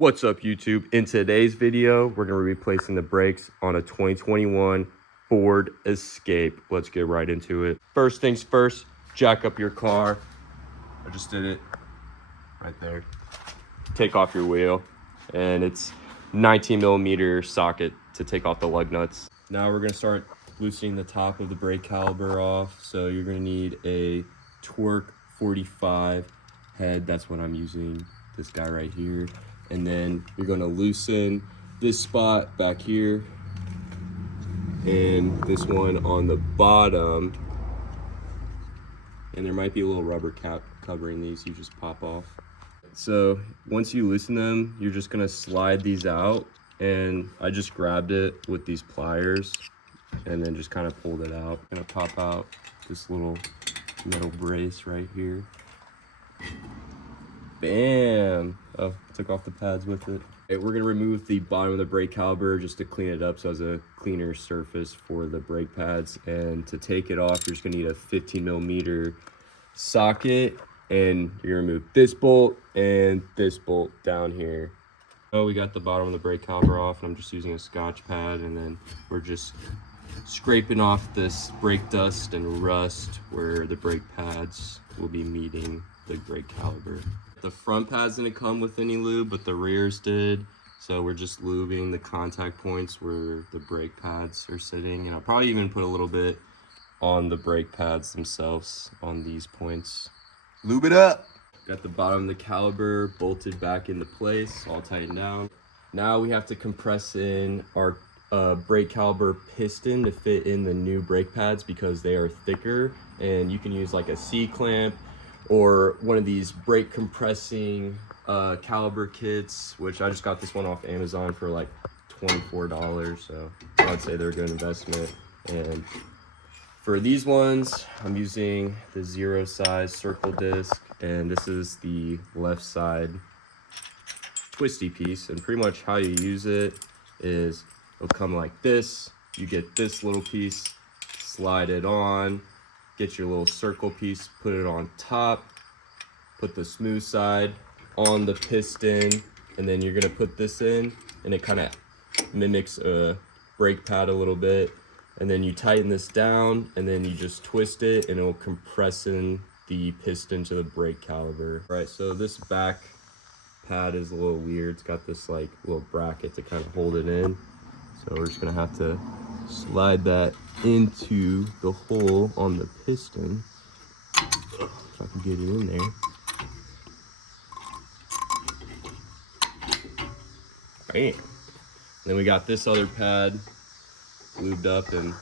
What's up, YouTube? In today's video, we're going to be replacing the brakes on a 2021 Ford Escape. Let's get right into it. First things first, jack up your car. I just did it right there. Take off your wheel, and it's 19mm socket to take off the lug nuts. Now we're going to start loosening the top of the brake caliper off. So you're going to need a Torque 45 head. That's what I'm using, this guy right here. And then you're going to loosen this spot back here and this one on the bottom. And there might be a little rubber cap covering these, you just pop off. So once you loosen them, you're just going to slide these out. And I just grabbed it with these pliers and then just kind of pulled it out. I'm going to pop out this little metal brace right here. Bam! Oh, took off the pads with it. Okay, we're gonna remove the bottom of the brake caliper just to clean it up so it has a cleaner surface for the brake pads. And to take it off, you're just gonna need a 15mm socket, and you're gonna move this bolt and this bolt down here. Oh, we got the bottom of the brake caliper off, and I'm just using a Scotch pad, and then we're just scraping off this brake dust and rust where the brake pads will be meeting the brake caliper. The front pads didn't come with any lube, but the rears did. So we're just lubing the contact points where the brake pads are sitting. And I'll probably even put a little bit on the brake pads themselves on these points. Lube it up. Got the bottom of the caliper bolted back into place, all tightened down. Now we have to compress in our brake caliper piston to fit in the new brake pads because they are thicker, and you can use like a C-clamp or one of these brake compressing caliper kits, which I just got this one off Amazon for like $24, so I'd say they're a good investment. And for these ones, I'm using the 0 size circle disc, and this is the left side twisty piece. And pretty much how you use it is it'll come like this. You get this little piece, slide it on, get your little circle piece, put it on top, put the smooth side on the piston, and then you're gonna put this in, and it kind of mimics a brake pad a little bit. And then you tighten this down, and then you just twist it, and it'll compress in the piston to the brake caliper. All right, so this back pad is a little weird. It's got this like little bracket to kind of hold it in. So we're just gonna have to slide that into the hole on the piston. If I can get it in there. Bam. Then we got this other pad lubed up and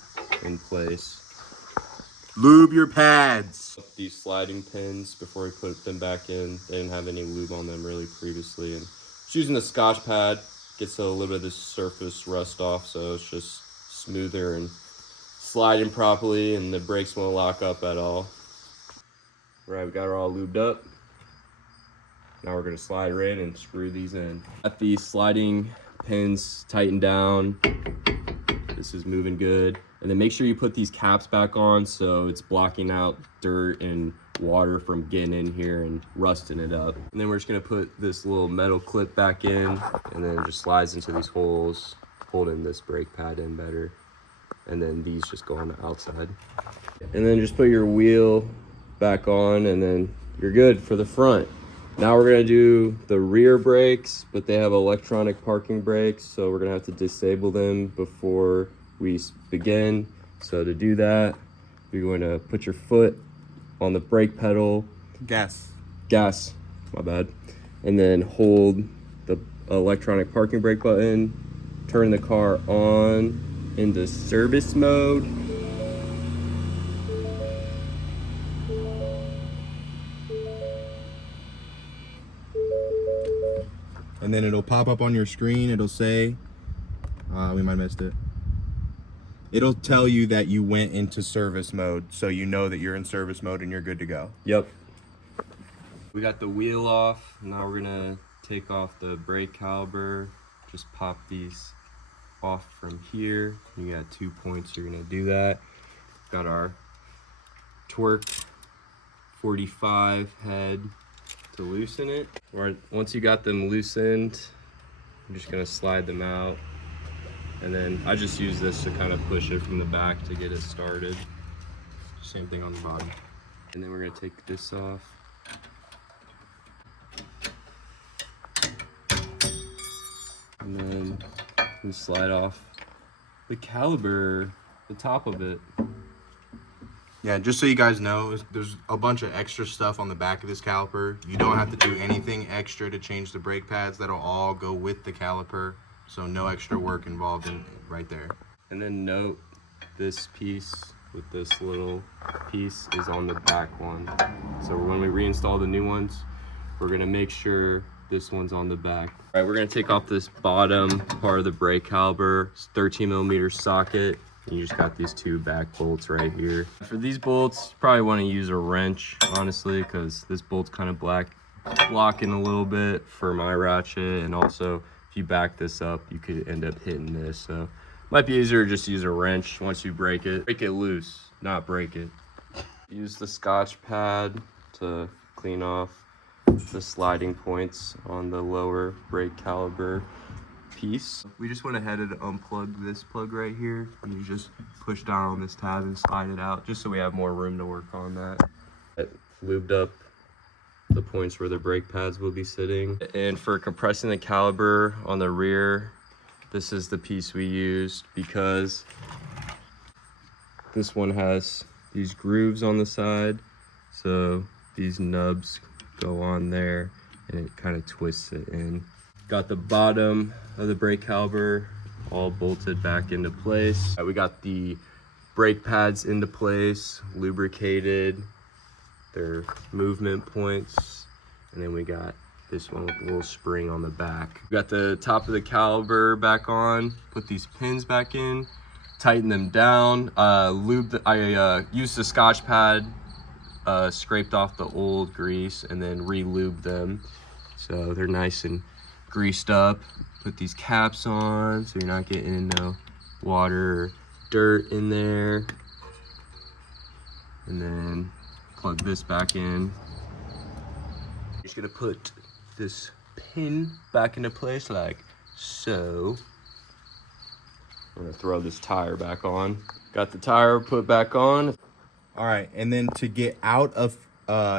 in place. Lube your pads. These sliding pins before we put them back in. They didn't have any lube on them really previously, and just using the Scotch pad gets a little bit of this surface rust off, so it's just smoother and sliding properly, and the brakes won't lock up at all. All right, we got it all lubed up. Now we're gonna slide her in and screw these in. Got these sliding pins tightened down. This is moving good. And then make sure you put these caps back on so it's blocking out dirt and water from getting in here and rusting it up. And then we're just gonna put this little metal clip back in, and then it just slides into these holes, holding this brake pad in better. And then these just go on the outside. And then just put your wheel back on, and then you're good for the front. Now we're gonna do the rear brakes, but they have electronic parking brakes, so we're gonna have to disable them before we begin. So to do that, you're going to put your foot on the brake pedal. Gas, my bad. And then hold the electronic parking brake button, turn the car on into service mode. And then it'll pop up on your screen. It'll say, we might have missed it. It'll tell you that you went into service mode, so you know that you're in service mode and you're good to go. Yep. We got the wheel off. Now we're gonna take off the brake caliper. Just pop these off from here. You got 2 points, you're gonna do that. Got our Torque 45 head to loosen it. Once you got them loosened, I'm just gonna slide them out. And then I just use this to kind of push it from the back to get it started. Same thing on the bottom. And then we're gonna take this off. And then we slide off the caliber, the top of it. Yeah, just so you guys know, there's a bunch of extra stuff on the back of this caliper. You don't have to do anything extra to change the brake pads. That'll all go with the caliper. So no extra work involved in right there. And then note this piece with this little piece is on the back one. So when we reinstall the new ones, we're gonna make sure this one's on the back. All right, we're gonna take off this bottom part of the brake caliper. It's 13mm socket. And you just got these two back bolts right here. For these bolts, you probably wanna use a wrench, honestly, because this bolt's kind of blocking a little bit for my ratchet. And also, if you back this up, you could end up hitting this. So might be easier to just use a wrench once you break it. Break it loose, not break it. Use the Scotch pad to clean off the sliding points on the lower brake caliber piece. We just went ahead and unplugged this plug right here. And you just push down on this tab and slide it out, just so we have more room to work on that. Lubed up the points where the brake pads will be sitting. And for compressing the caliber on the rear, this is the piece we used because this one has these grooves on the side. So these nubs go on there and it kind of twists it in. Got the bottom of the brake caliber all bolted back into place. We got the brake pads into place, lubricated, their movement points, and then we got this one with a little spring on the back. We got the top of the caliber back on, put these pins back in, tighten them down, I used the Scotch pad, scraped off the old grease and then re-lubed them so they're nice and greased up. Put these caps on so you're not getting no water or dirt in there, and then plug this back in. Just gonna put this pin back into place like so. I'm gonna throw this tire back on. Got the tire put back on. All right, and then to get out of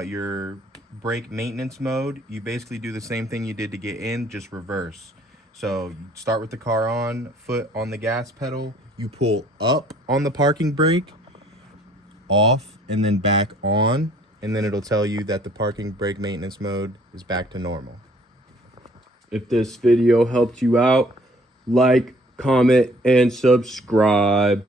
your brake maintenance mode, you basically do the same thing you did to get in, just reverse. So you start with the car on, foot on the gas pedal, you pull up on the parking brake, off, and then back on, and then it'll tell you that the parking brake maintenance mode is back to normal. If this video helped you out, like, comment, and subscribe.